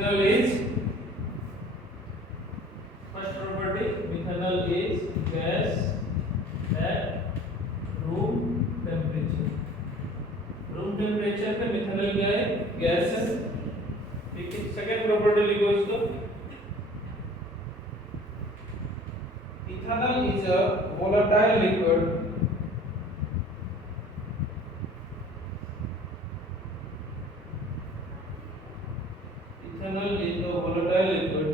methanol is first property. Methanol is gas at room temperature. Room temperature पे methanol क्या है? Gas है। ठीक है, सेकंड प्रॉपर्टी लिखो इसको। Ethanol is a volatile liquid ethanol is a volatile liquid.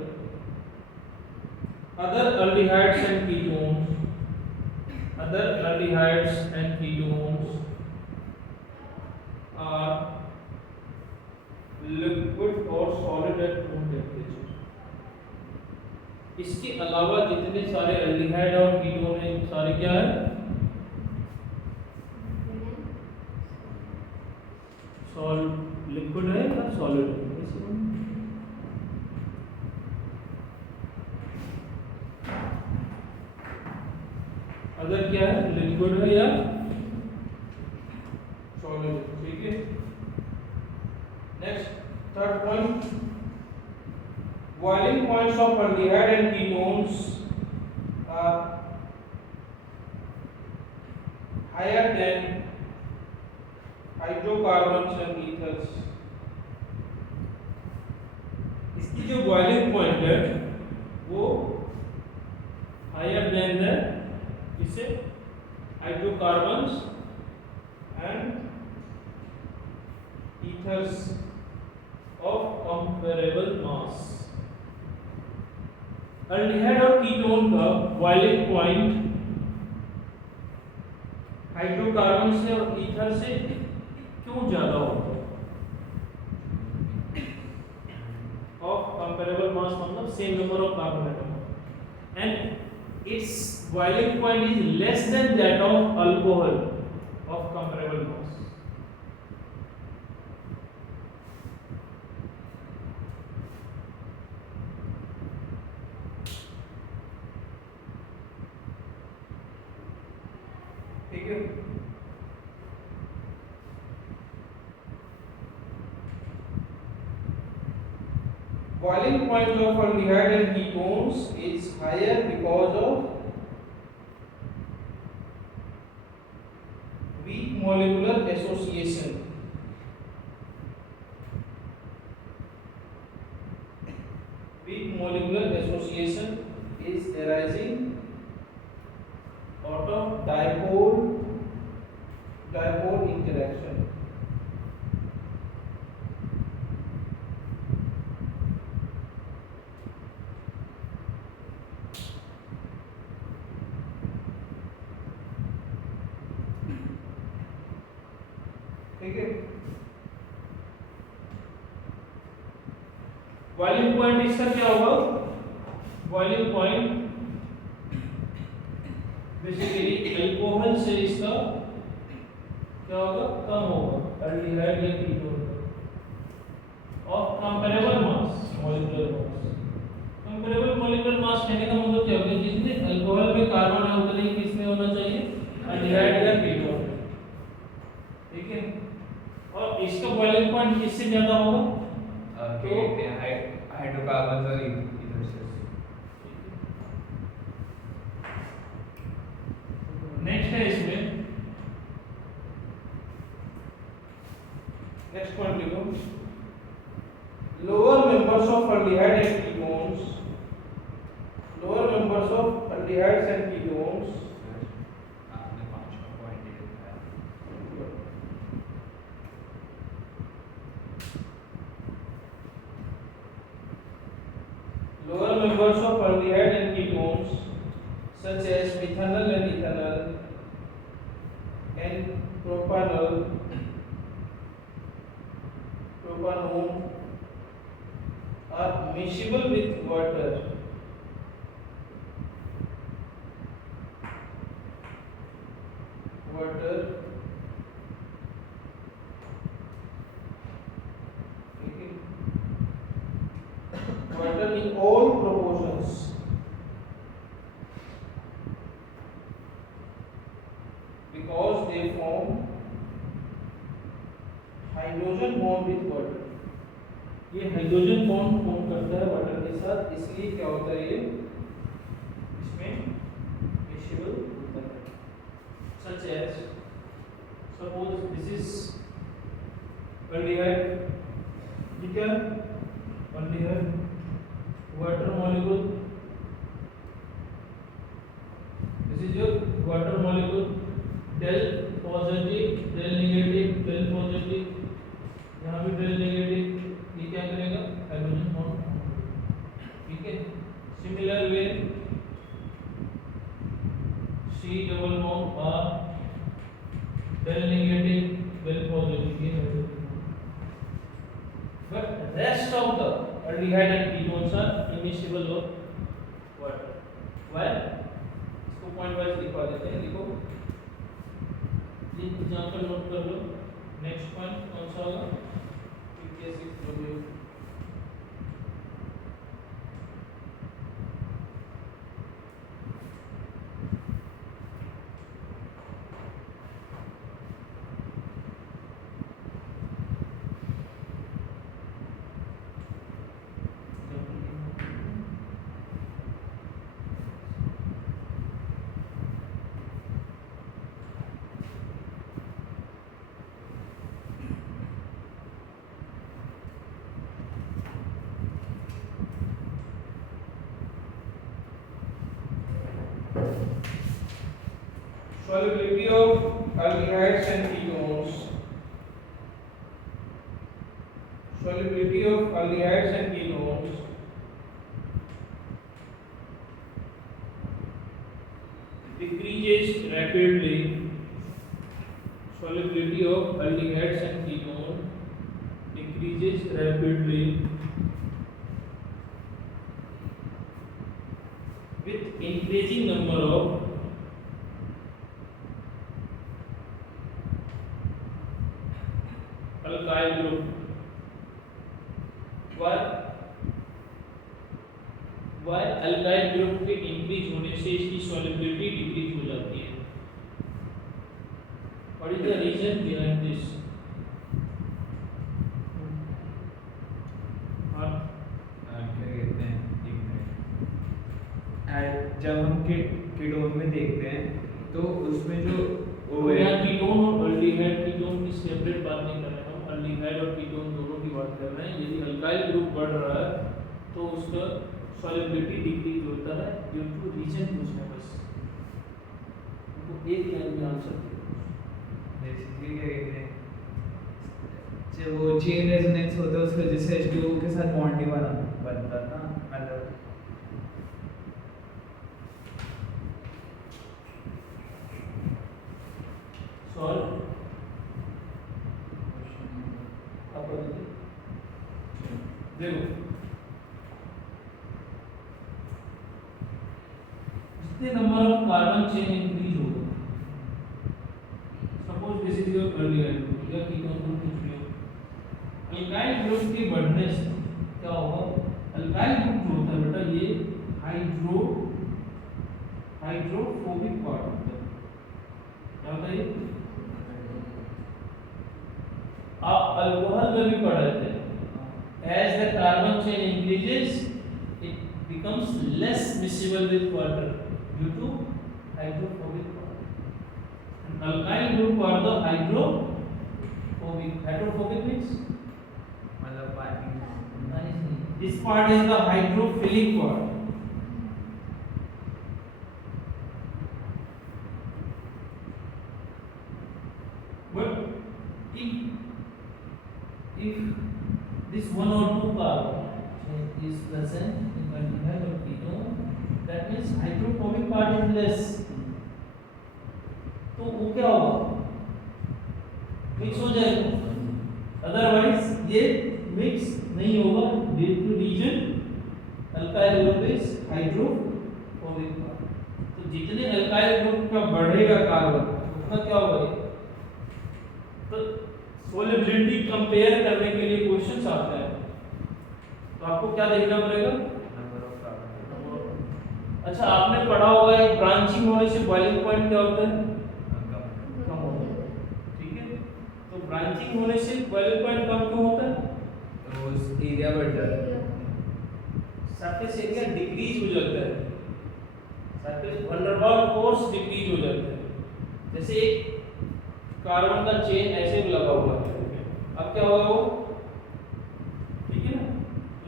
Other aldehydes and ketones are liquid or solid at room temperature. इसके अलावा जितने सारे एल्डिहाइड और कीटोन हैं सारे क्या है? लिक्विड है या सॉलिड है? अगर क्या है? लिक्विड है या सॉलिड है। ठीक है, next third point, boiling points of aldehyde and ketones are higher than hydrocarbons and ethers. इसकी जो बॉइलिंग पॉइंट है वो हायर देन द इससे hydrocarbons and ethers of comparable mass. Aldehyde और कीटोन का बॉइलिंग पॉइंट हाइड्रोकार्बन से और ether से क्यों ज्यादा होता है? ऑफ कंपेरेबल मास मतलब same number of carbon atom, and its boiling point is less than that of alcohol of comparable mass. ठीक है, boiling point of aldehyde and ketones is higher because of weak molecular association. Weak molecular association is arising out of dipole interaction. ठीक है, boiling point इसका क्या होगा? Boiling point basically alcohol से इसका क्या होगा? कम होगा, एल्डिहाइड या ketone of comparable mass, molecular mass. Comparable molecular mass कहने का मतलब क्या होगा? जितने अल्कोहल में कार्बन है उतने ही किसमें होना चाहिए? एल्डिहाइड या कीटोन. ठीक है, और इसका बॉइलिंग पॉइंट किससे ज्यादा होगा? तो हाइड्रोकार्बन और ईथर से. नेक्स्ट है इसमें, नेक्स्ट पॉइंट लिखो, lower members of aldehyde and ketones, lower members of aldehydes and ketones आपने 5 पॉइंट लिखा है. lower members of aldehyde and ketones such as methanol and ethanol and propanol, propanone are miscible with water. Water in all proportions. Because they form hydrogen bond with water. ये hydrogen bond form करता है water के साथ, इसलिए क्या होता है ये इसमें मिसिबल होता है। Such as suppose this is aldehyde, ठीक है, aldehyde water molecule, this is your water molecule, del positive del negative del positive, यहाँ भी डेल नेगेटिव, ये क्या करेगा हाइड्रोजन बॉन्ड, ठीक है। Similar way C double bond are del negative del positive, ये hydrogen bond, but rest of the aldehyde and ketones are immiscible of water. Why? इसको point wise लिखवा देते हैं, देखो ये एग्जांपल नोट कर लो। नेक्स्ट पॉइंट कौन सा होगा, 56 solubility of aldehydes and ketones, solubility of aldehydes and ketones decreases rapidly, solubility of aldehydes and ketones decreases rapidly with increasing number of alkyl group. why alkyl group के increase होने से इसकी solubility decrease हो जाती है। What is the reason behind this? क्या कहते हैं, एक मिनट, जब हम कीटोन में देखते हैं तो उसमें जो वो यहाँ कीटोन और अल्डिहाइड, कीटोन की सेपरेट बात नहीं कर रहे हैं हम, अल्डिहाइड और कीटोन दोनों की बात कर रहे हैं। यदि अल्काइल ग्रुप बढ़ रहा है तो उसका सॉल्युबिलिटी डिक्रीज होता है, ड्यू टू रीजन पूछना है बस, तो एक लाइन में आंसर बेसिकली क्या कहते हैं, जब वो चेन रेजोनेंस होता है उसकी वजह से H2O के साथ बॉन्ड नहीं बनता ना, मतलब सॉल्व आप देखो जितने number of carbon chain increase होगा, suppose this is your aldehyde group या कीटोन ग्रुप कुछ भी हो, अल्काइल ग्रुप के बढ़ने से क्या होगा, अल्काइल ग्रुप जो होता है बेटा ये हाइड्रोफोबिक पार्ट होता है, क्या होता है ये, आप अल्कोहल में भी पढ़े थे, as the carbon chain increases it becomes less miscible with water due to hydrophobic part, and alkyl group are the hydrophobic means मतलब पानी, this part is the hydrophilic part, but if this one or two carbon is present in aldehyde or ketone, that means hydrophobic part is less, तो वो क्या होगा, mix हो जाएगा, otherwise ये mix नहीं होगा due to reason alkyl group is hydrophobic part, तो जितने अल्काइल ग्रुप का बढ़ेगा कार्बन उतना क्या होगा, तो सोलिबिलिटी कंपेयर करने के लिए क्वेश्चंस आते हैं, तो आपको क्या देखना पड़ेगा, नंबर ऑफ कार्बन। अच्छा आपने पढ़ा होगा एक ब्रांचिंग होने से बॉइलिंग पॉइंट क्या होता है, कम होता है, ठीक है, तो ब्रांचिंग होने से बॉइलिंग पॉइंट कम क्यों होता है, तो उस area van der Waals force decrease हो जाता है। जैसे एक कार्बन का चेन ऐसे भी लगा हुआ है, अब क्या होगा वो, ठीक है ना,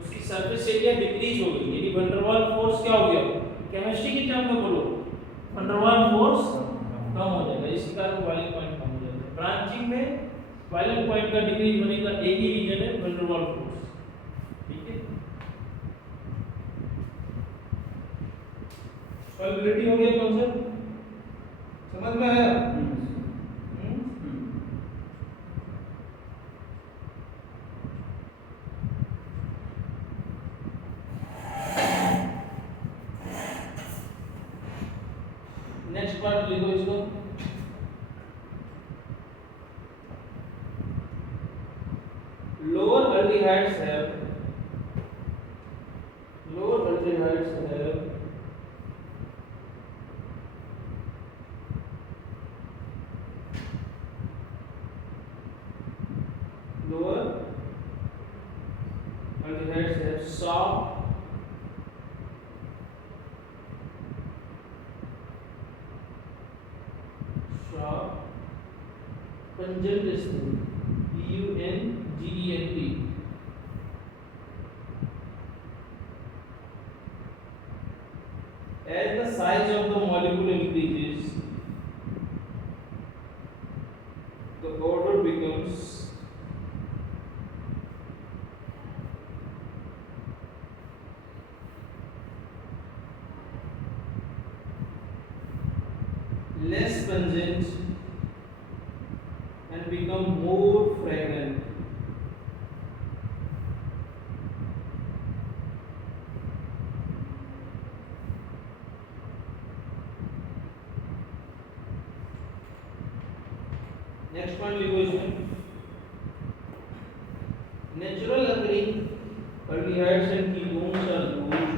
उसकी सरफेस एरिया डिक्रीज हो गई, यानी वैन डर वाल्स फोर्स क्या हो गया, केमिस्ट्री के टर्म में बोलो, वैन डर वाल्स फोर्स कम हो जाएगा, इसी कारण बॉइलिंग पॉइंट कम हो जाता है। ब्रांचिंग में बॉइलिंग पॉइंट का डिक्रीज होने का एक ही रीजन है, वैन डर वाल्स फोर्स, ठीक है। सॉल्युबिलिटी हो गया कॉन्सेप्ट, समझ में आया? नेक्स्ट पार्ट लिखो इसको, lower aldehydes have soft pungent smooth, PUNGENT, as the size of the molecule increases, the odor becomes less pungent and become more fragrant. Next one लिखो इसमें, natural occurring aldehydes and ketones are used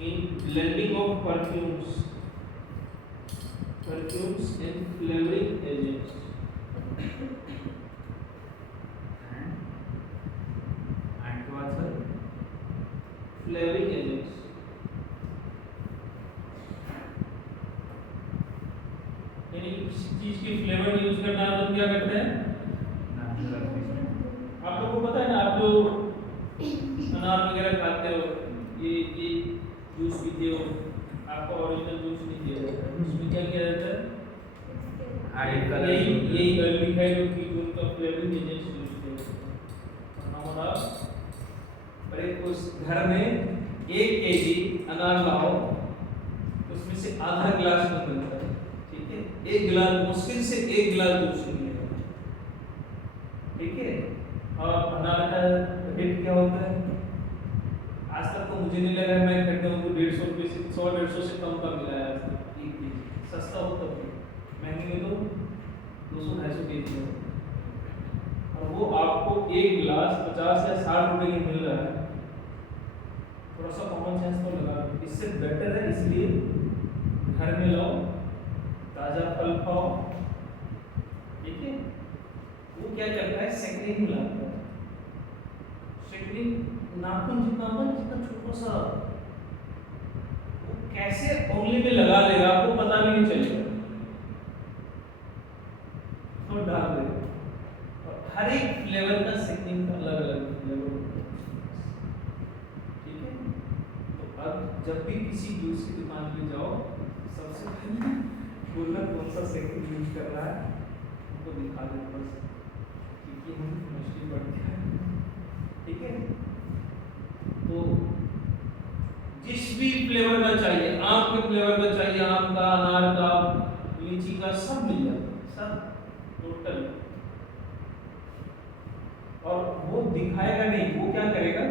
in blending of perfumes and flavoring agents. And what sir? Flavoring agents, यानी किसी चीज की flavour use करना है तो क्या करते हैं, आप लोगों को पता है ना, आप जो अनार वगैरह खाते हो, ये जूस पीते हो, आपको ओरिजिनल जूस नहीं दिया जाता है, उसमें क्या किया जाता है, यही एल्डिहाइड और कीटोन का फ्लेवरिंग एजेंट्स यूज किया जाता है। और एक उस घर में 1 केजी अनार लाओ, उसमें से आधा गिलास में बनता है, ठीक है, 1 गिलास, मुश्किल से 1 गिलास जूस निकलेगा, ठीक है। और अनार का रेट क्या होता है, आज तक तो मुझे नहीं लगा मैं खरीदा हूँ तो 150 रुपये से 100-150 से कम का मिला है, एक केजी सस्ता हो तब भी, महंगे में तो 200-250 केजी है, और वो आपको 1 गिलास 50 या 60 रुपए की मिल रहा है। थोड़ा सा कॉमन सेंस तो लगा, इससे बेटर है, इसलिए घर में लाओ, ताजा फल खाओ, ठीक है। वो क्या करता है, सेक्रिन मिलाता है, सेक्रिन नाखून जितना छोटा सा, वो कैसे उंगली में लगा लेगा, आपको पता भी नहीं चलेगा, तो डाल देगा। और हर एक फ्लेवर का सेक्रिन का अलग अलग फ्लेवर होता है, ठीक है। तो अब जब भी किसी जूस की दुकान पे जाओ, सबसे पहले बोलना कौन सा सेक्रिन यूज कर रहा है, उनको दिखा देना बस, क्योंकि हम केमिस्ट्री पढ़ते हैं, ठीक है। तो जिस भी फ्लेवर का चाहिए, आम के फ्लेवर का चाहिए, आम का, अनार का, लीची का, सब मिल जाता है, सब टोटल। और वो दिखाएगा नहीं, वो क्या करेगा,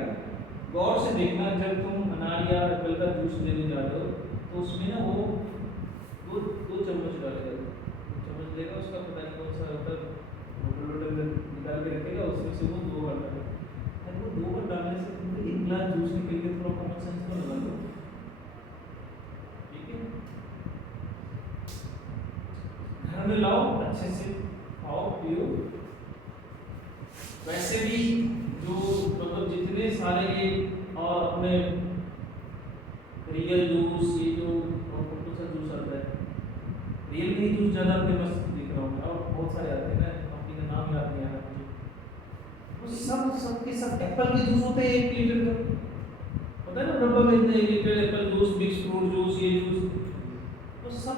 गौर से देखना, जब तुम अनार या एप्पल का जूस लेने जा रहे हो तो उसमें ना वो दो चम्मच डालेगा, 2 चम्मच लेगा, उसका पता नहीं कौन सा होता है, बोतल निकाल के रखेगा, उसमें से वो 2 बार डालेगा। वो 2 बार डालने से तुमको 1 गिलास जूस निकल के, थोड़ा कॉमन सेंस तो लगा लो, ठीक है। घर में लाओ, अच्छे से खाओ पियो। वैसे भी जो मतलब जितने सारे ये अपने रियल जूस, ये जो कौन सा जूस आता है, रियल का ही जूस ज़्यादा फेमस दिख रहा हूँ, और बहुत सारे आते हैं ना, कंपनी का नाम याद नहीं आ रहा मुझे। वो सब के सब एप्पल के जूस होते हैं 1 लीटर का, पता है ना, डब्बा में इतने 1 litre Apple juice, mix fruit juice, ये जूस, वो सब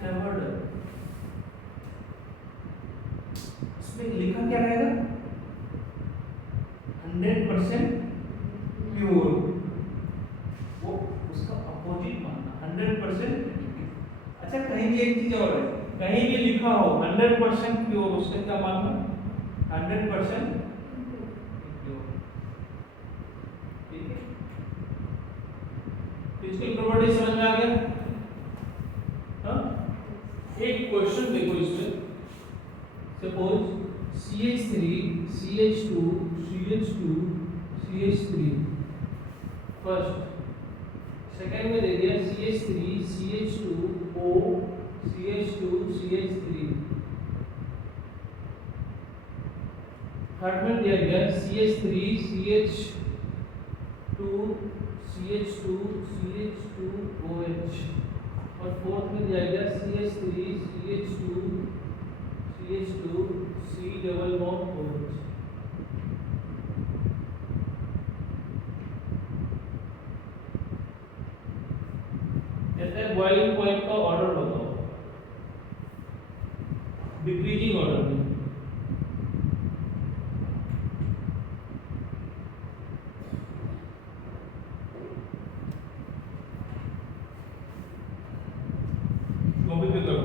फ्लेवर्ड है। इसमें लिखा क्या रहेगा? 100% प्योर, वो उसका अपोजिट मानना 100%। अच्छा, कहीं भी एक चीज और है, कहीं भी लिखा हो 100% प्योर, उसका क्या मानना? 100% प्योर। ठीक है, फिजिकल प्रॉपर्टी समझ में आ गया? हाँ, एक क्वेश्चन देखो इसमें, suppose CH3 CH2 CH2 CH3, first. Second में दे दिया CH3 CH2O CH2 CH3, third में दिया गया CH3 CH2 CH2 CH2OH, और फोर्थ में दिया गया CH3 CH2 CH2 C double bond OH। कहते हैं बॉइलिंग पॉइंट का ऑर्डर बताओ, डिक्रीजिंग ऑर्डर में। कॉपी पे करो।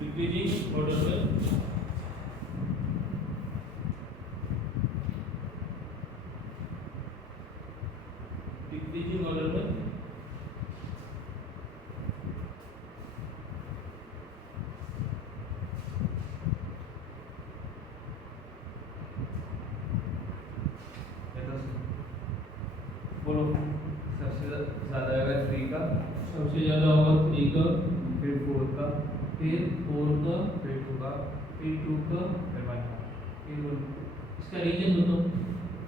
डिक्रीजिंग ऑर्डर में डिक्रीजिंग ऑर्डर में बोलो। सबसे ज़्यादा होगा 3 का, सबसे ज्यादा होगा 3 का, फिर 4 का, फिर 4 का, फिर 2 का, फिर 2 का, फिर 1 का। फिर 1 का। इसका रीजन बताओ।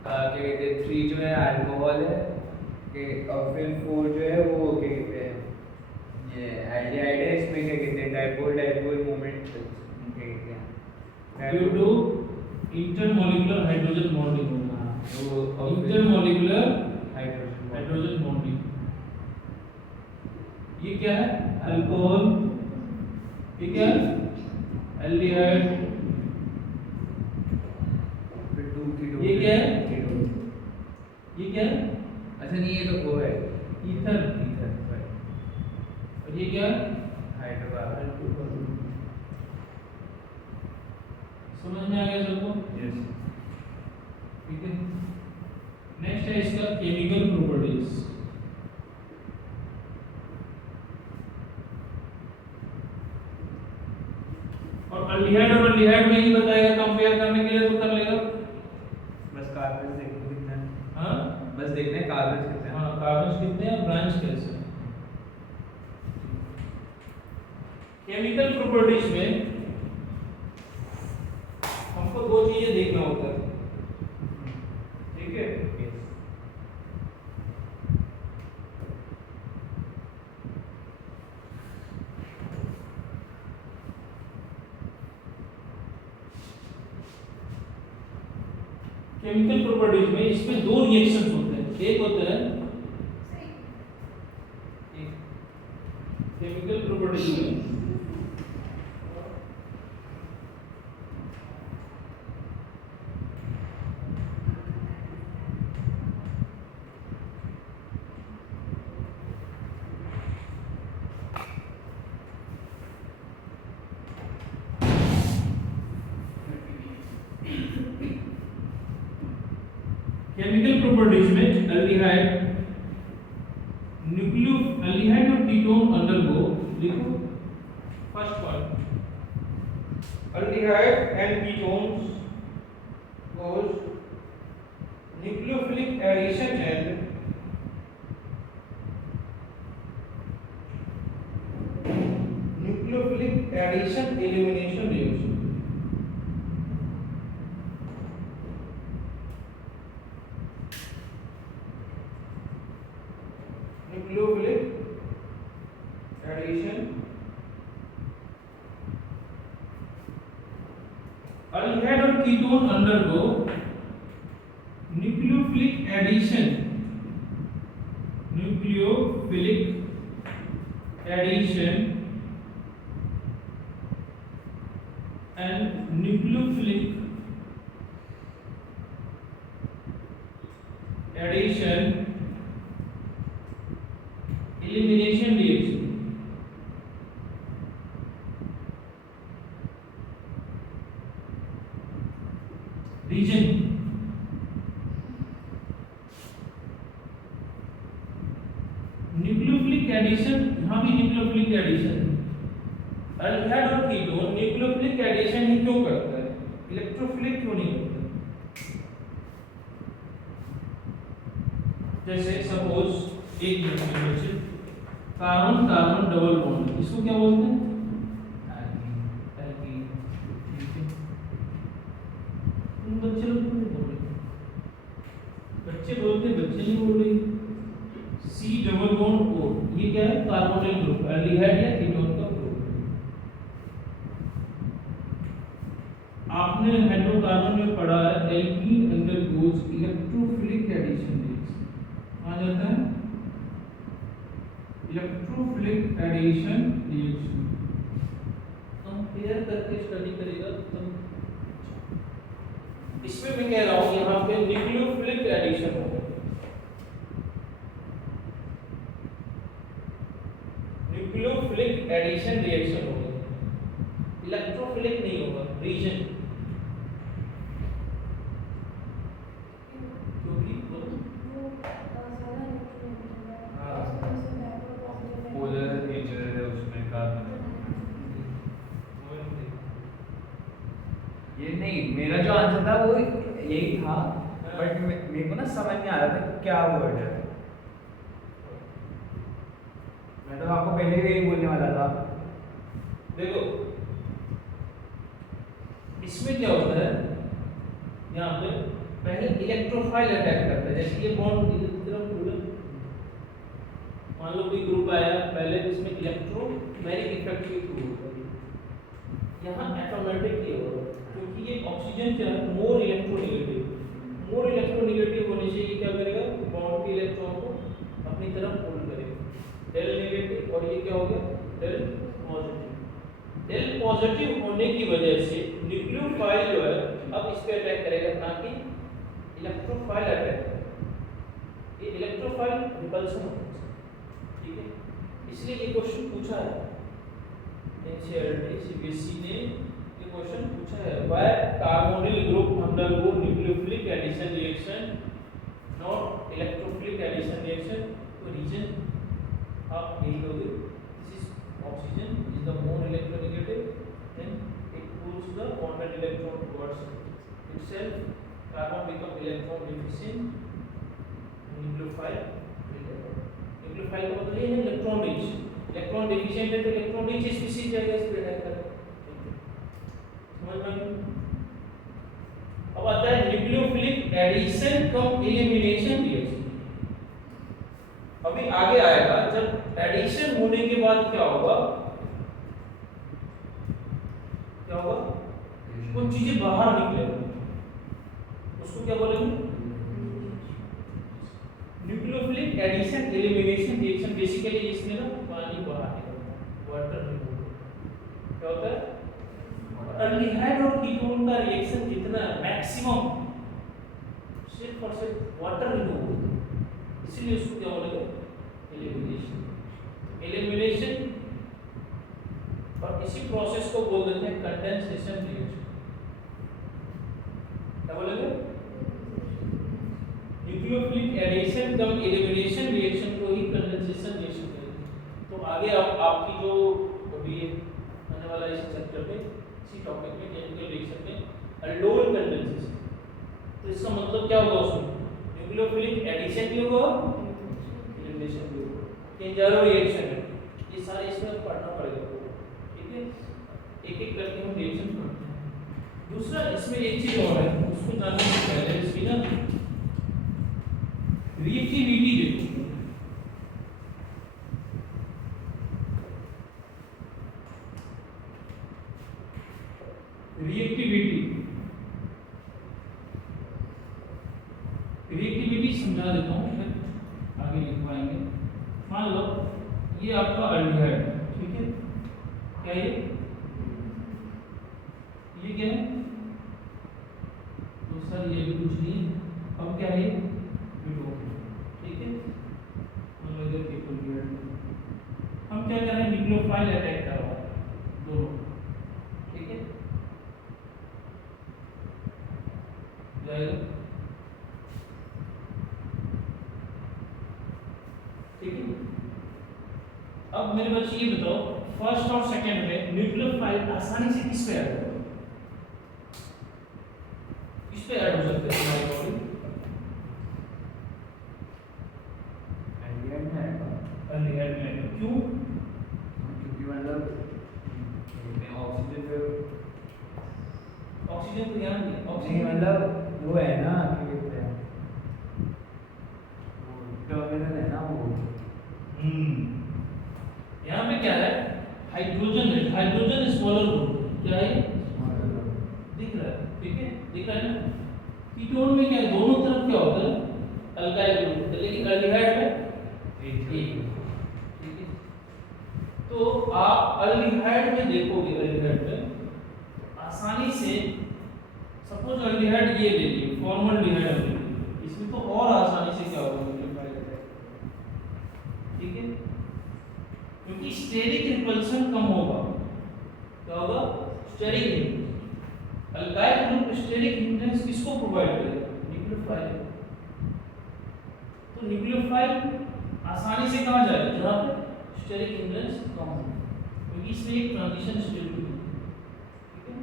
क्या कहते हैं, 3 जो है अल्कोहल है, और फिर 4 जो है वो क्या कहते हैं, ये एल्डिहाइड है, इसमें क्या कहते हैं, डाइपोल मोमेंट क्या कहते हैं, due to intermolecular hydrogen bonding होना, वो इंटरमॉलिक्यूलर हाइड्रोजन हाइड्रोजन बॉन्डिंग। ये क्या है? अल्कोहल। ये क्या है? एल्डिहाइड। फिर 2 की ये क्या है? कीटोन। ये क्या है? अच्छा नहीं, ये तो वो है ईथर। ईथर, और ये क्या है? हाइड्रोकार्बन। समझ में आ गया सबको? यस। ठीक है, नेक्स्ट है इसका केमिकल प्रॉपर्टीज। और अल्डिहाइड और एल्डिहाइड में ही बताएगा, कंपेयर करने के लिए तो कर लेगा। बस कार्बन देखने कितना है, हाँ, बस देखने हैं कार्बन कितने हैं। हाँ, कार्बन कितने हैं, ब्रांच कैसे हैं। केमिकल प्रॉपर्टीज में हमको 2 चीजें देखना होता है, ठीक है। केमिकल प्रॉपर्टीज में इसमें 2 रिएक्शंस होते हैं, एक होता है केमिकल प्रॉपर्टीज में केमिकल प्रॉपर्टीज में एल्डिहाइड एल्डिहाइड और कीटोन अंडरगो, लिखो first point, aldehyde and ketones cause nucleophilic addition and nucleophilic addition elimination reaction. Nucleophilic addition. Aldehyde और ketone undergo nucleophilic addition. Nucleophilic addition and nucleophilic addition elimination reaction. Region nucleophilic addition, यहाँ भी nucleophilic addition, aldehyde और ketone nucleophilic addition ही क्यों करता है, electrophilic क्यों नहीं करता? जैसे सपोज एक nucleophilic carbon carbon double bond, इसको क्या बोलते हैं? एल्कीन। बच्चे लोग क्यों नहीं बोल रहे? बच्चे बोलते, बच्चे नहीं बोल रहे। C डबल बॉन्ड O, ये क्या है? कार्बोनिल ग्रुप, एल्डिहाइड या कीटोन का ग्रुप। आपने हाइड्रोकार्बन में पढ़ा है alkene undergoes electrophilic addition reaction, आ जाता है इलेक्ट्रोफिलिक एडिशन रिएक्शन। कंपेयर करके स्टडी करेगा तो इसमें मैं कह रहा हूं यहाँ पे न्यूक्लियोफिलिक एडिशन होगा, न्यूक्लियोफिलिक एडिशन रिएक्शन होगा, इलेक्ट्रोफिलिक नहीं होगा। रीजन क्योंकि पोलर नेचर है उसमें कार्बन। ये नहीं, मेरा जो आंसर था वो यही था, बट मेरे को ना समझ नहीं आ रहा था क्या वर्ड है। मैं तो आपको पहले भी यही बोलने वाला था। देखो इसमें क्या होता है, यहाँ पे पहले इलेक्ट्रोफाइल अटैक करता है, जैसे ये बॉन्ड इधर की तरफ खुला, मान लो कोई ग्रुप आया, पहले इसमें इलेक्ट्रोमेरिक इफेक्ट के थ्रू होता है, यहाँ ऑटोमेटिकली होगा, क्योंकि ये ऑक्सीजन क्या है, मोर इलेक्ट्रोनेगेटिव होने से ये क्या करेगा, बॉन्ड के इलेक्ट्रॉन को अपनी तरफ पुल करेगा, डेल नेगेटिव, और ये क्या हो गया, डेल पॉजिटिव। डेल पॉजिटिव होने की वजह से न्यूक्लियोफाइल जो है अब इस पे अटैक करेगा, ना कि इलेक्ट्रोफाइल अटैक करेगा। ये इलेक्ट्रोफाइल रिपल्सन होता है, ठीक है। इसलिए ये क्वेश्चन पूछा है एनसीईआरटी सीबीएसई ने, ये क्वेश्चन पूछा है, why carbonyl group undergo nucleophilic addition reaction not electrophilic addition reaction. तो रीजन आप यही लोगे, this is oxygen is the more electronegative, then it pulls the bonded electron towards itself, carbon become electron deficient, nucleophile का मतलब ये है electron rich, electron deficient है तो इलेक्ट्रॉन रिच स्पीशीज जाएगा इस पे अटैक करेगा, समझ में? अब आता है न्यूक्लियोफिलिक एडिशन कम एलिमिनेशन रिएक्शन। अभी आगे आएगा, जब एडिशन होने के बाद क्या होगा, कुछ चीजें बाहर निकलेंगी, उसको क्या बोलेंगे, nucleophilic addition elimination reaction. Basically इसमें ना पानी बाहर निकलता है, वाटर रिमूव, क्या होता है, अल्डिहाइड और कीटोन का रिएक्शन कितना है, मैक्सिमम सिर्फ और सिर्फ वाटर रिमूव, इसलिए उसको क्या बोलेंगे, एलिमिनेशन। और इसी प्रोसेस को बोल देते हैं कंडेंसेशन रिएक्शन। क्या बोलेंगे, न्यूक्लियोफिलिक एडिशन कम एलिमिनेशन रिएक्शन को ही कंडेंसेशन रिएक्शन कहते हैं। तो आगे अब आपकी जो अभी आने वाला इस चैप्टर में इसी टॉपिक में केमिकल रिएक्शन में एल्डोल कंडेंसेशन। तो इसका मतलब क्या होगा उसमें, न्यूक्लियोफिलिक एडिशन भी होगा, एलिमिनेशन भी होगा, इन चारों रिएक्शन है, ये सारे इसमें पढ़ना पड़ेगा। ठीक है, एक एक करके हम रिएक्शन पढ़ते हैं। दूसरा इसमें एक चीज और है, उसको जानने से पहले इसकी ना रिएक्टिविटी देखो। रिएक्टिविटी समझा देता हूँ, फिर आगे लिख पाएंगे। मान लो ये आपका अल्डिहाइड है, ठीक है, क्या ये क्या है, तो सर ये भी कुछ नहीं है। अब क्या है, कीटोन, ठीक है, मतलब इधर कीटोन की है। हम क्या कर रहे हैं, न्यूक्लियोफाइल अटैक कर रहा है दोनों, ठीक है, जाएगा, ठीक है। अब मेरे बच्चे ये बताओ, फर्स्ट और सेकंड में न्यूक्लियोफाइल आसानी से किस पे ऐड होगा, किस पे ऐड हो सकते हैं हमारी बॉडी, एल्डिहाइड में आएगा। अल्डिहाइड में, क्यों, क्योंकि मतलब ऑक्सीजन पे, ऑक्सीजन को ध्यान दिया, नहीं ऑक्सीजन मतलब वो है ना, क्या कहते हैं, वो टर्मिनल है ना वो। यहाँ पे क्या है, हाइड्रोजन है, हाइड्रोजन स्मॉलर ग्रुप, क्या है, दिख रहा है, ठीक है, दिख रहा है ना। कीटोन में क्या है, दोनों तरफ क्या होता है, अल्काइल ग्रुप होता है, लेकिन अल्डिहाइड में एक, ठीक है। तो आप अल्डिहाइड में देखोगे, अल्डिहाइड में आसानी से, सपोज अल्डिहाइड ये ले लिए, फॉर्मल्डिहाइड, इसमें तो और आसानी से क्या होगा, ठीक है, क्योंकि स्टेरिक रिपल्शन कम होगा, क्या होगा, steric hindrance. Alkyl group steric hindrance किसको प्रोवाइड करेगा, न्यूक्लियोफाइल। तो न्यूक्लियोफाइल आसानी से कहां जाएगा, जहां पे स्टेरिक हिंड्रेंस कम हो, क्योंकि इसमें एक ट्रांजिशन स्टेट भी है, ठीक है।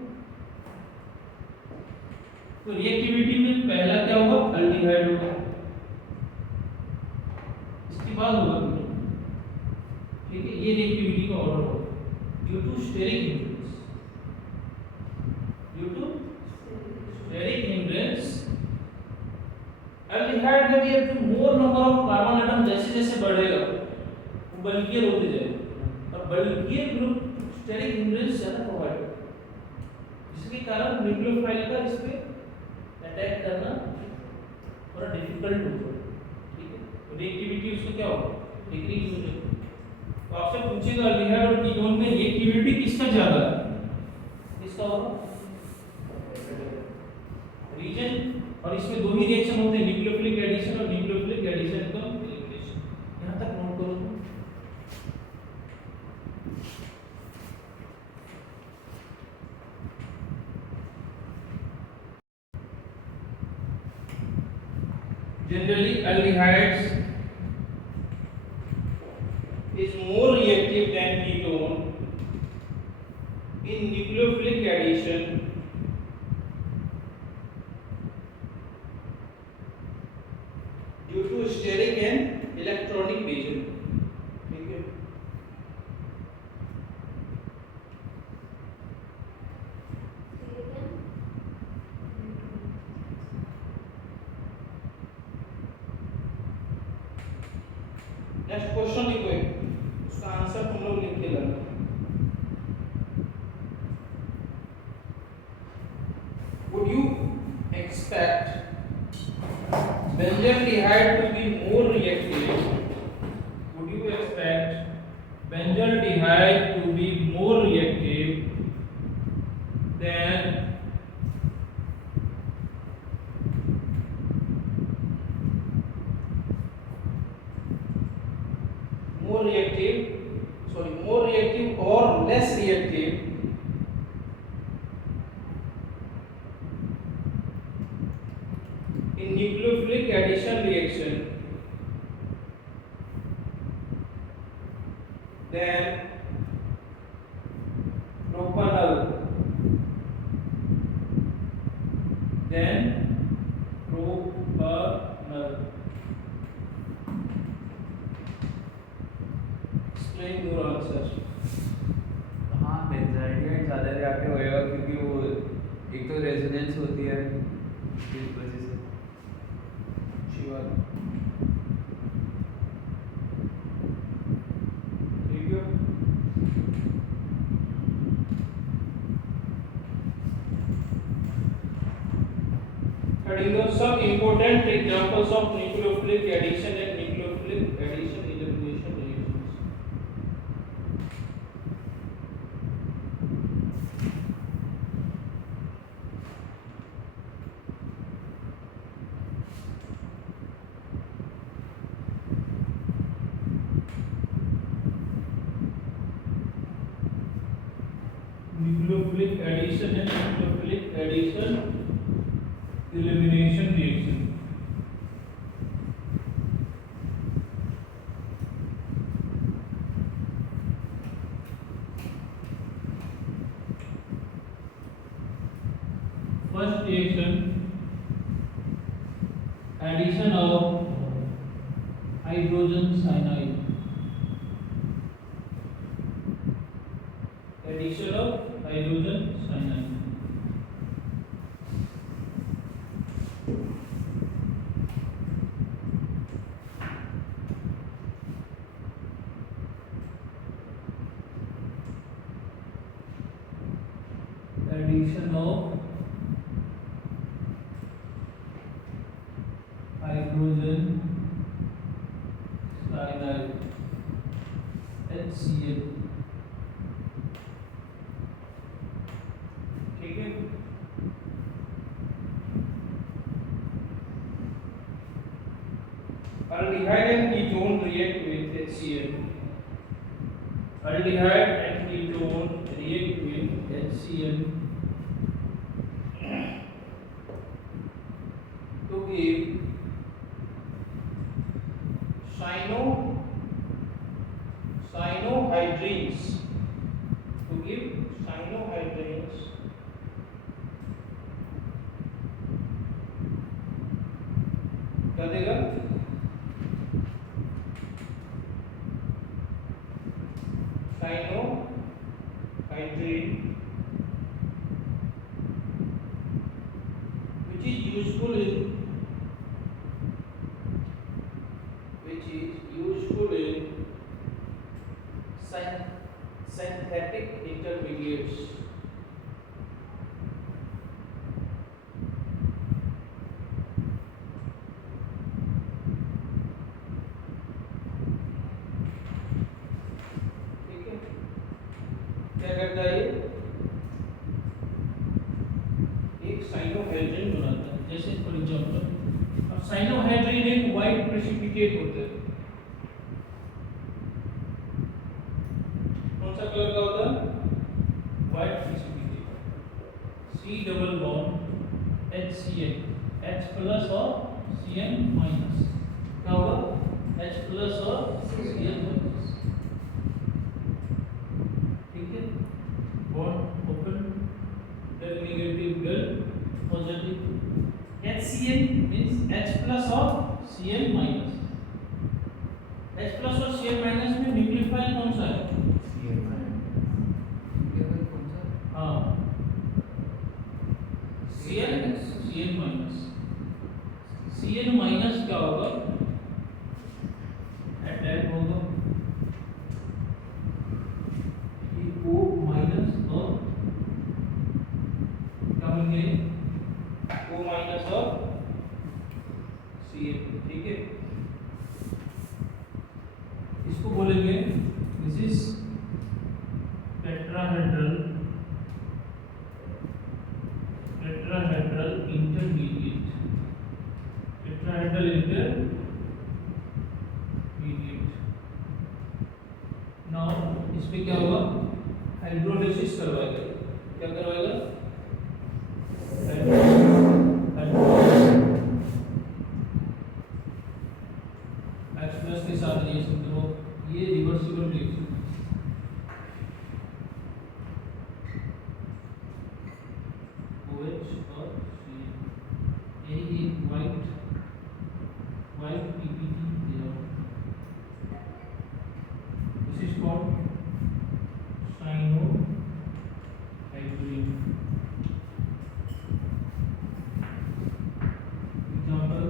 तो रिएक्टिविटी में पहला क्या होगा, अल्डिहाइड होगा, इसके बाद होगा कीटोन, ठीक है। ये रिएक्टिविटी का ऑर्डर होगा, due to steric hindrance, due to steric hindrance. Aldehyde में भी अब more number of carbon atom जैसे जैसे बढ़ेगा वो बल्कियर होते जाएगा, और बल्कियर ग्रुप स्टेरिक हिंड्रेंस ज्यादा प्रोवाइड करता है, जिसके कारण न्यूक्लियोफाइल का इस पे अटैक करना थोड़ा डिफिकल्ट होता है, ठीक है। तो रिएक्टिविटी उसको क्या होगा, डिक्रीज हो जाएगी। तो आपसे पूछेगा अल्डिहाइड और कीटोन में रिएक्टिविटी किसका ज्यादा है, किसका होगा, रीजन। और इसमें दो ही रिएक्शन होते हैं, न्यूक्लियोफिलिक एडिशन और न्यूक्लियोफिलिक एडिशन का एलिमिनेशन। यहां तक नोट करो तुम। Generally, aldehydes is more reactive than ketone in nucleophilic addition due to steric and electronic region, ठीक है। नेक्स्ट क्वेश्चन लिखो, उसका आंसर तुम लोग लिख के लाना। Would you expect benzaldehyde to be more reactive? Would you expect benzaldehyde to be more reactive than more reactive or less reactive in nucleophilic addition reaction than propanol then propanol. Explain your answer. हाँ बेंजाइड ज़्यादा reactive होएगा क्योंकि वो एक तो resonance होती है इस वजह से। शिवा ठीक है। Studying some important examples of nucleophilic addition and nucleophilic addition elimination reactions. Nucleophilic addition and nucleophilic addition elimination reaction. First reaction, addition of hydrogen cyanide. Addition of hydrogen cyanide. Addition of hydrogen cyanide HCl. ठीक है। Aldehyde and ketone react with HCl. Aldehyde and ketone react with HCl to give cyanohydrins. To give cyanohydrins. क्या देगा? cyanohydrin, which is useful in synthetic intermediates. ठीक है, क्या करता है एक साइनोहाइड्रिन बनाता है। जैसे फॉर एग्जांपल, अब साइनोहाइड्रिन एक वाइट प्रेसिपिटेट होता है। कौन सा कलर का होता है? White precipitate. C double bond HCl, H plus और Cl माइनस। क्या होगा? H प्लस और Cl माइनस। ठीक है, bond open, then negative del positive। HCl means H plus और Cl minus। H plus और Cl minus में न्यूक्लियोफाइल कौन सा है? हाँ, Cl minus। Cl minus क्या होगा? अटैक होगा O माइनस और क्या मिलेंगे? O माइनस और Cl। ठीक है, इसको बोलेंगे this is tetrahedral intermediate. Tetrahedral intermediate. Now इसमें क्या होगा? हाइड्रोलिसिस करवाएगा। क्या करवाएगा? H प्लस के साथ रिएक्शन करो, ये रिवर्सिबल रिएक्शन। OH और Cl। This is called cyanohydrin. Example.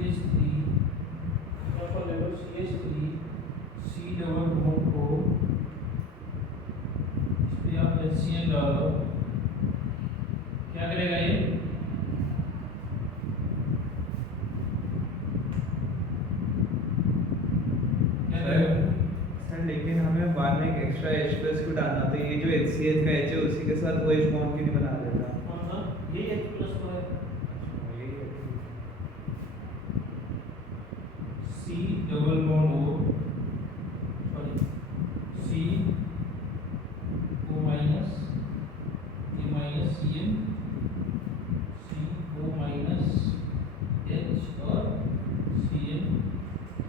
CH3, example level CH3 C double bond को इस पे आप HCl डालो, क्या करेगा ये? क्या करेगा? सर लेकिन हमें बाद में एक एक्स्ट्रा H प्लस क्यों डालना, तो ये जो HCl का H है उसी के साथ वो H बॉन्ड क्यों नहीं बना देता? कौन सा? ये H प्लस तो है। यही है। C double bond O, sorry C O minus ये माइनस Cl C O माइनस H और Cl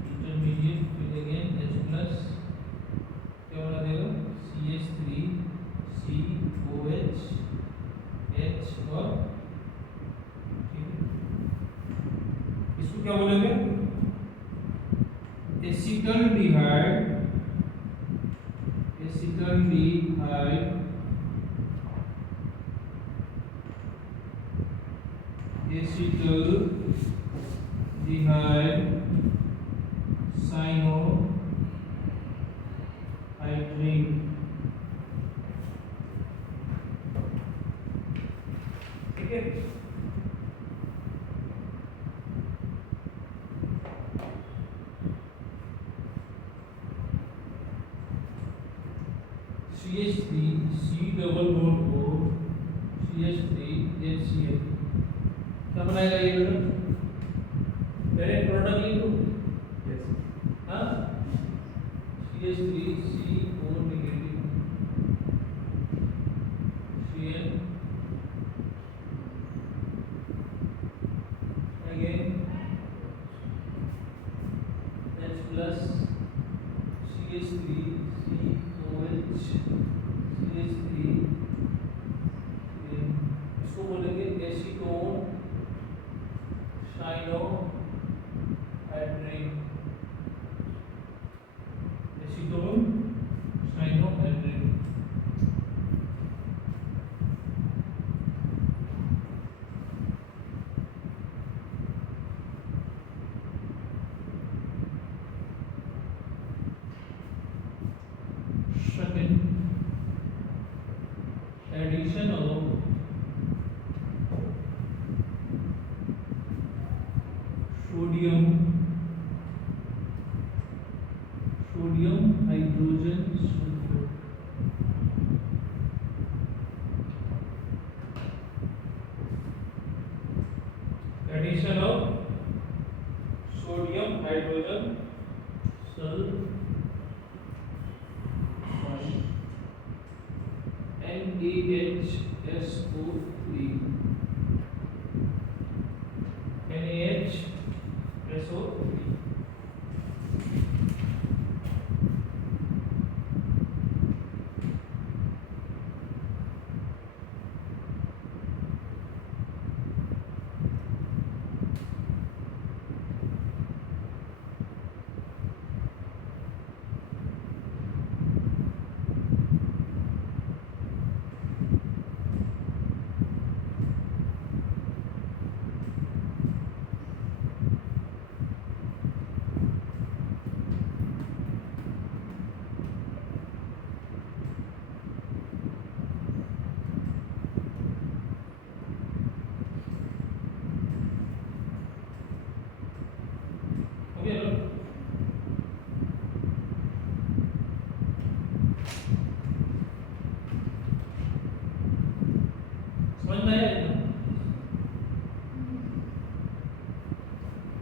इंटरमीडिएट, फिर अगेन H प्लस, क्या बना देगा? CH3 COH H और, ठीक है, इसको क्या बोलेंगे? Acetaldehyde, acetaldehyde acetaldehyde cyanohydrin. ठीक है, CH3 C डबल बॉन्ड को CH3 HCl, क्या बनाएगा ये बेटा? डायरेक्ट प्रोडक्ट लिख दो। Yes. हाँ, CH3 CO negative Cl again H plus CH3 COH CH3, इसको बोलेंगे acetone cyanohydrin, acetone cyanohydrin. Second, addition of sodium hydrogen sulfate, addition of sodium hydrogen sulfide NaHSO3, NaHSO3।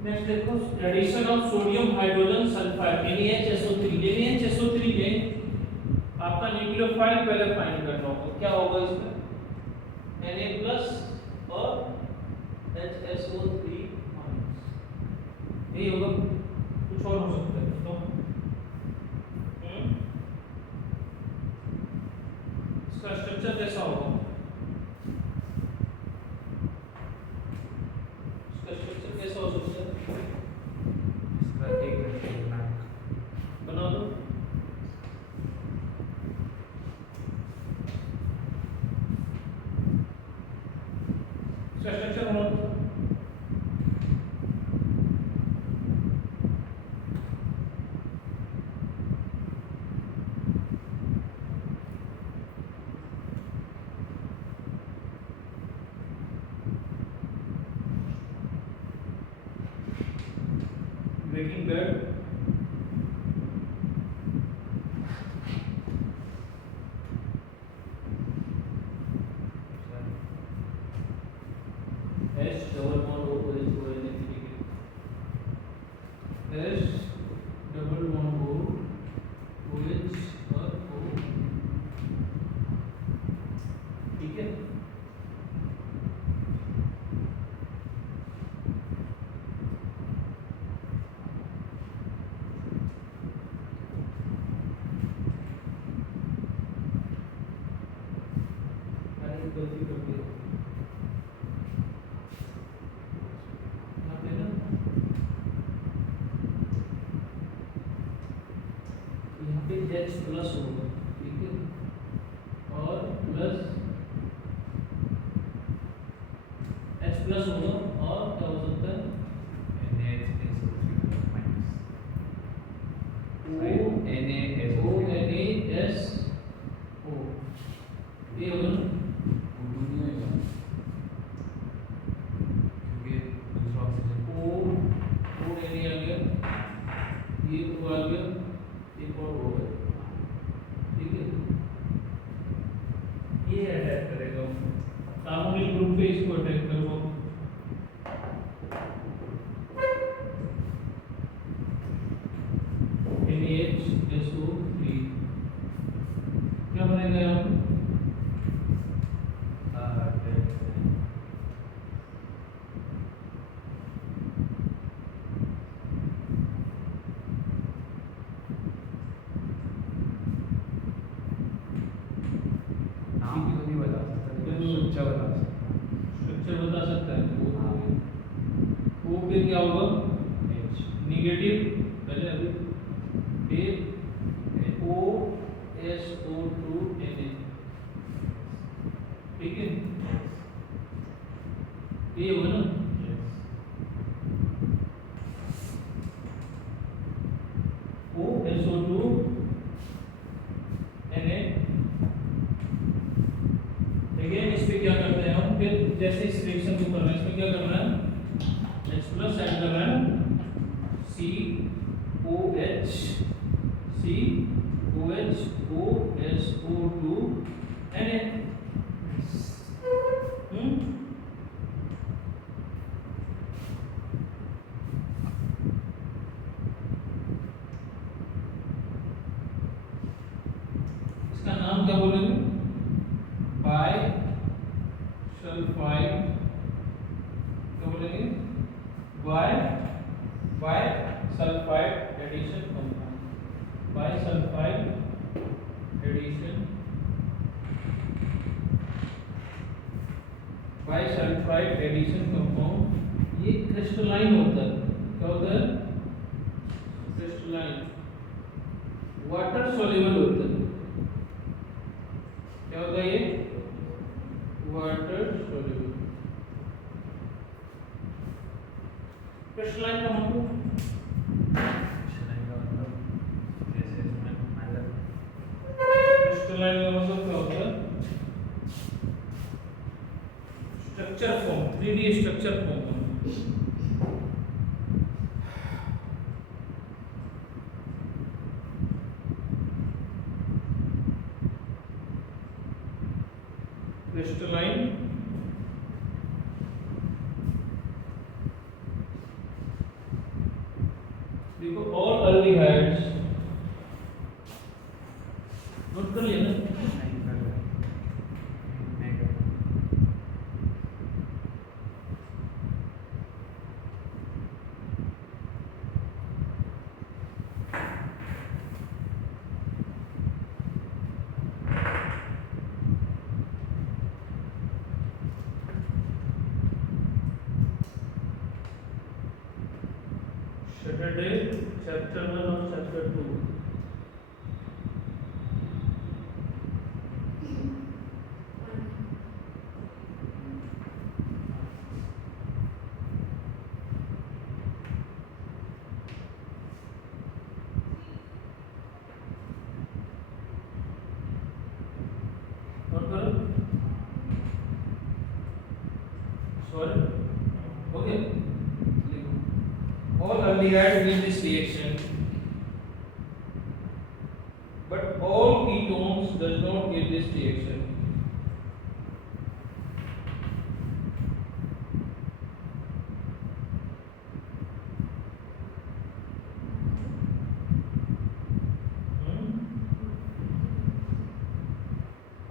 Next देखो addition of sodium hydrogen sulphide NaHSO3। NaHSO3 में आपका nucleophile पहले find करना होगा, क्या होगा इसमें Na प्लस और HSO3 माइनस, यही होगा। कुछ और हो सकता है तो इसका स्ट्रक्चर कैसा होगा? इसका स्ट्रक्चर कैसा हो सकता है? इसका एक मिनट बना दो। इसका स्ट्रक्चर बना दो। Breaking bad H double bond O H O N H double bond O H और ओ, ठीक है। मैंने गलती कर दी यहाँ पे ना, यहाँ पे H प्लस होगा, ठीक है, और प्लस H प्लस होगा और क्या हो सकता है? NaSO, ये होगा ना, O O Na आ गया, ये O आ गया, एक और O है, ठीक है। ये अटैक करेगा, कार्बोनिल ग्रुप पे इसको अटैक करेगा। NaHSO3 क्या बनेगा यहाँ पे? स्ट्रक्चर बता सकता है O पे क्या होगा? निगेटिव पहले अभी OSO2 Na, ठीक है, ये होगा ना। OSO2 Na, अगेन इस पे क्या करते हैं हम, फिर जैसे इस रिएक्शन को करना है, इसमें क्या करना है, H प्लस ऐड करना है, COH OSO2 Na, इसका नाम क्या बोलेंगे? बाय सल्फाइड, क्या बोलेंगे? Bisulphide addition compound, bisulphide addition, bisulphide addition compound. ये क्रिस्टलाइन होता है, क्या होता है? क्रिस्टलाइन, वाटर सॉल्युबल होता है, क्या होता है ये? Water soluble. क्रिस्टलाइन का मतलब क्रिस्टलाइन का मतलब क्या होता है? Structure form, 3D structure form. Crystalline देखो, ऑल अल्डिहाइड्स नोट कर लिया ना? Saturday, chapter 1 or chapter 2? Not correct? Sorry? Okay. All aldehydes give this reaction, but all ketones does not give this reaction.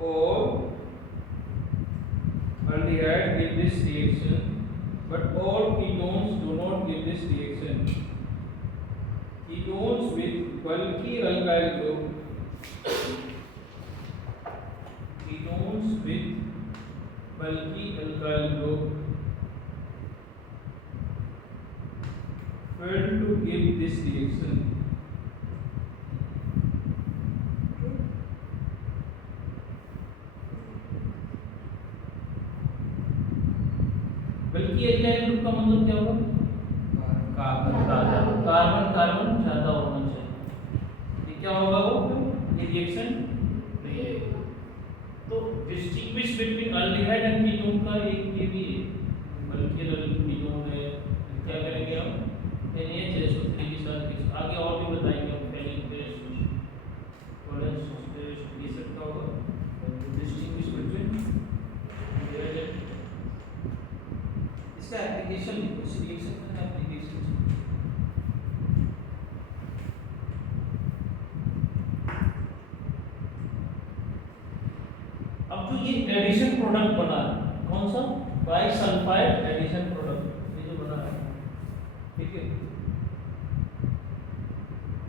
All aldehydes give this reaction, but all ketones do not give this reaction. Ketones with bulky alkyl group, ketones with bulky alkyl group fail to give this reaction. बल्कि alkyl group का मतलब क्या होगा? Carbon carbon ज्यादा होना चाहिए। ये क्या होगा वो रिएक्शन नहीं है। तो distinguish between aldehyde and ketone का एक ये भी है, बल्कि कीटोन है। क्या करेंगे हम NaHSO3 के साथ आगे और भी बताएंगे हम फेनिक टेस्ट, वैलेंस टेस्ट, ये सब का होगा डिस्टिंग्विश बिटवीन इसका एप्लीकेशन लिखो, इस रिएक्शन का एप्लीकेशन। अब जो ये एडिशन प्रोडक्ट बना है कौन सा? बाइसल्फाइड एडिशन प्रोडक्ट, ये जो बना है, ठीक है।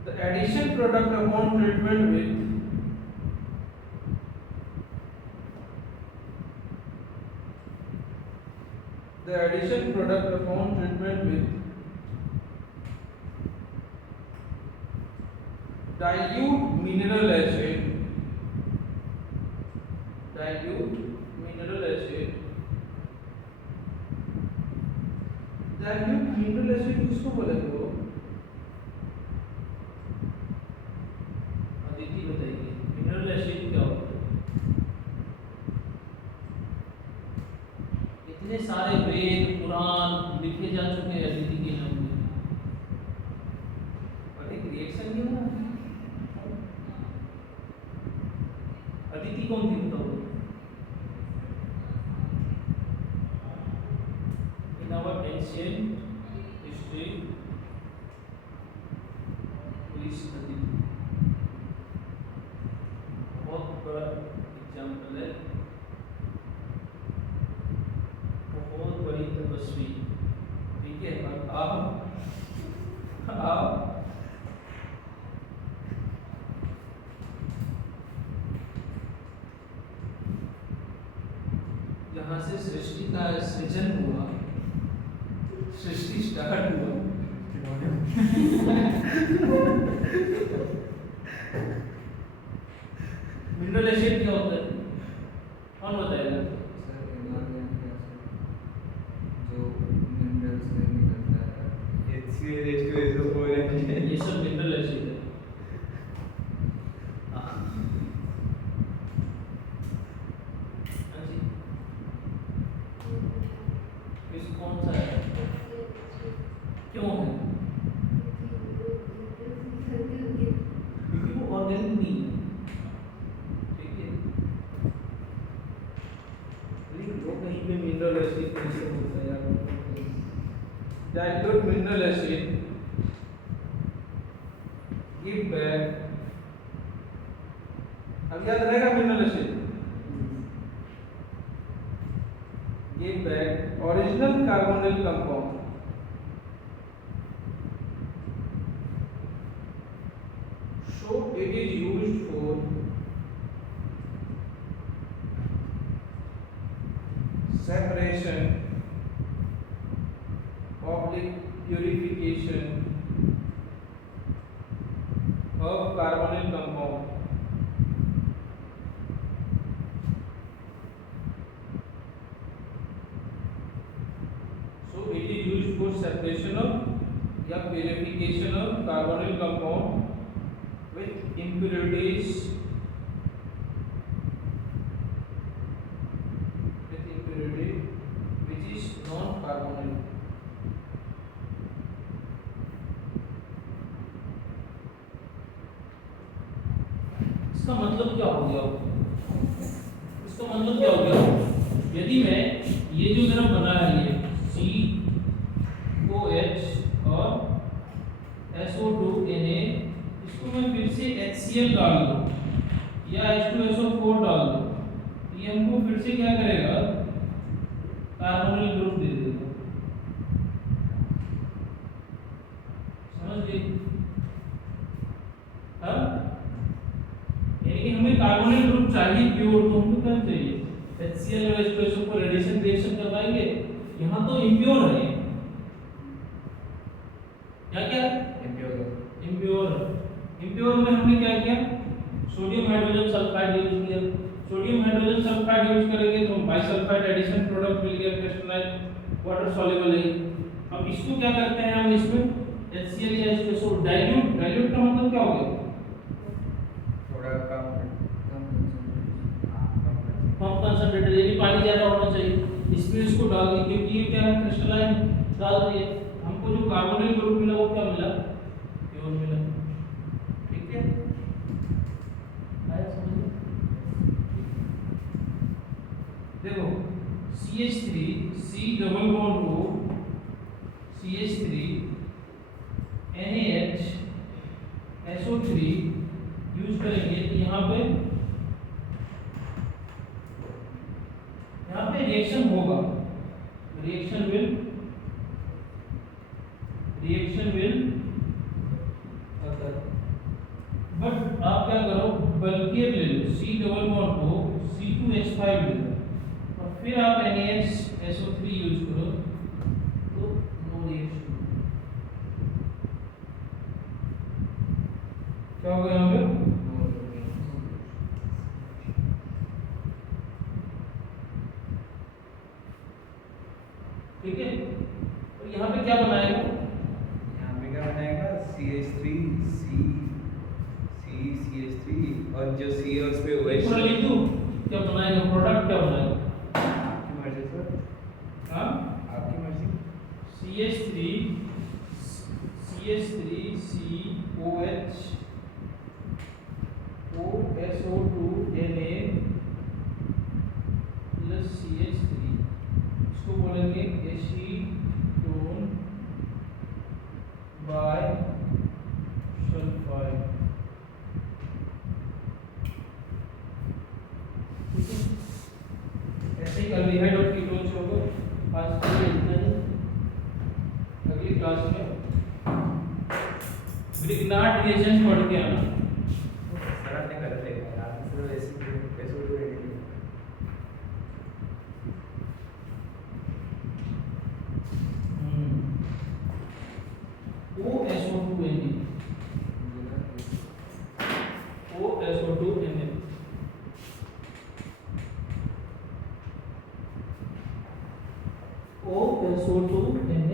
The addition product upon treatment with the addition product upon treatment with dilute mineral acid, dilute mineral acid, dilute mineral acid किसको बोलेंगे वो? अदिति बताइए मिनरल एसिड क्या होता है? इतने सारे वेद पुराण लिखे जा चुके हैं अदिति के नाम पे, पर एक रिएक्शन नहीं हो रहा। अदिति कौन थी बताओ? In our ancient history police Aditi बहुत बड़ा एग्जाम्पल है, बहुत बड़ी तपस्वी, ठीक है। और आप जहाँ से सृष्टि का सृजन हुआ, सृष्टि स्टार्ट हुआ, मिनरल एसिड क्या होता है? कौन बताएगा? ये सब मिनरल एसिड है। हाँ जी, इस कौन सा है? क्यों है? क्योंकि वो ऑर्गेनिक नहीं है, ठीक है। वो कहीं पे मिनरल एसिड कैसे होता है यार? dilute mineral acid give back, अब याद रहेगा mineral acid, give back original carbonyl compound, so it is used for separation, public purification verification of carbonyl compound with impurities with impurity which is non-carbonyl. इसका मतलब क्या हो गया? इसका मतलब क्या हो गया? यदि मैं ये जो मेरा बना है ये COH और SO2Na, इसको मैं फिर से HCl डाल दूं या H2SO4 डाल दूं, ये हमको फिर से क्या करेगा? कार्बोनिल ग्रुप दे देगा। समझ गए? यानी कि हमें कार्बोनिल ग्रुप चाहिए प्योर, तो हमको क्या चाहिए? HCl और H2SO4 एडिशन रिएक्शन करवाएंगे। यहाँ तो इम्प्योर है, क्या इम्प्योर में हमने क्या किया? सोडियम हाइड्रोजन सल्फाइड यूज किया। सोडियम हाइड्रोजन सल्फाइड यूज करेंगे तो बाइसल्फाइड एडिशन प्रोडक्ट मिल गया, क्रिस्टलाइन वाटर सॉल्युबल है। अब इसको क्या करते हैं हम, इसमें HCl या H2SO डाइल्यूट का मतलब क्या हो गया? थोड़ा कम कंसंट्रेटेड, यानी पानी ज्यादा होना चाहिए। इसमें इसको डाल दी क्योंकि ये क्या है? क्रिस्टलाइन डाल दिए। हमको जो कार्बोनिल ग्रुप मिला वो क्या मिला? प्योर मिला। ठीक है, आया समझ में? देखो CH3 C double bond O CH3 NaH SO3 use करेंगे तो यहाँ पे रिएक्शन होगा, रिएक्शन विल अकर। बट आप क्या करो, बल्कि ले लो C डबल बॉन्ड को C2H5 ले लो और फिर आप NaHSO3 यूज करो तो नो रिएक्शन। क्या हो गया यहाँ पे? ठीक है, और यहाँ पे क्या बनाएगा? CH3 CH3 और जो C है उस पे OH पूरा लिख दूं? क्या बनाएगा? प्रोडक्ट क्या बनाएगा? आपकी मर्जी सर। हाँ, आपकी मर्जी। CH3 COH OSO2Na plus CH3, इसको बोलेंगे एसीटोन बाय सल्फाइड। ऐसे ही अल्डिहाइड और कीटोन से होगा। आज के लिए इतना ही। अगली क्लास में ब्रिग्नार्ड रिएक्शन पढ़ के आना। सर आपने कर लिया आप सिर्फ ऐसे OSO2Na OSO2Na OSO2Na